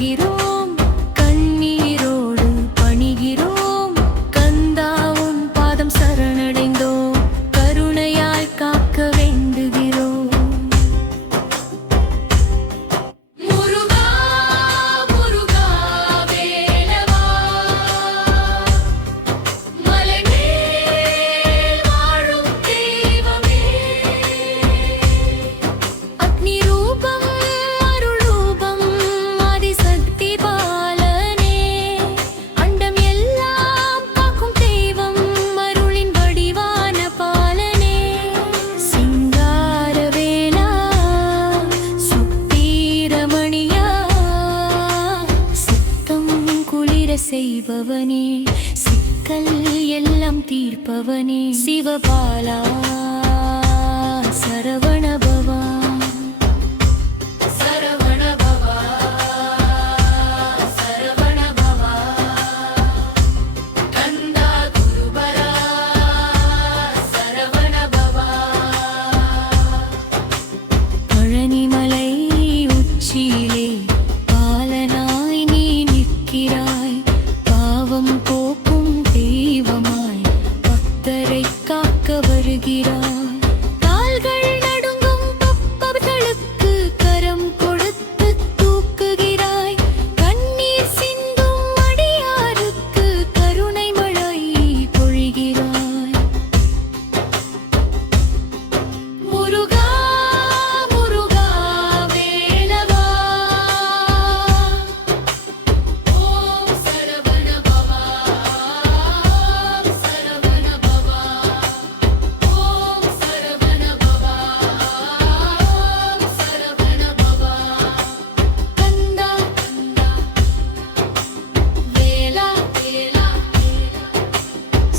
வருகிறோம், கண்ணீரோடு பணிகிறோம். கந்தா உன் பாதம் சரணடைந்தோம், கருணையால் காக்க வேண்டுகிறோம். முருகா முருகா வேலவா, மலைமேல் வாழும் தெய்வமே. அக்னி ரூபம் அருள் ரூபம் ஆதிசக்தி பாலனே, அண்டம் எல்லாம் காக்கும் தெய்வம் அருளின் வடிவான பாலனே. சிங்காரவேலா சுப்பீரமணியா, சித்தம் குளிர செய்பவனே, சிக்கல் எல்லாம் தீர்ப்பவனே. சிவபாலா சரவணபவா, சரவணபவா சரவணபவா. கந்தா குருபரா சரவணபவா. பழனிமலை உச்சியிலே பாலனாய் நீ நிற்கிறாய், பாவம் போக்கும் தெய்வமாய் பக்தரை காக்க வருகிறாய். கால்கள் நடுங்கும் பக்தர்களுக்கு கரம் கொடுத்து தூக்குகிறாய், கண்ணீர் சிந்தும் அடியாருக்கு கருணை மழை பொழிகிறாய். முருகா முருகா வேலவா, ஓம் சரவணபவா சரவணபவா, ஓம் சரவணபவா சரவணபவா. கந்தா கந்தா வேலா வேலா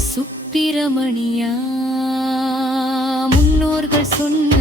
சுப்பிரமணியா, முன்னோர்கள் சொன்ன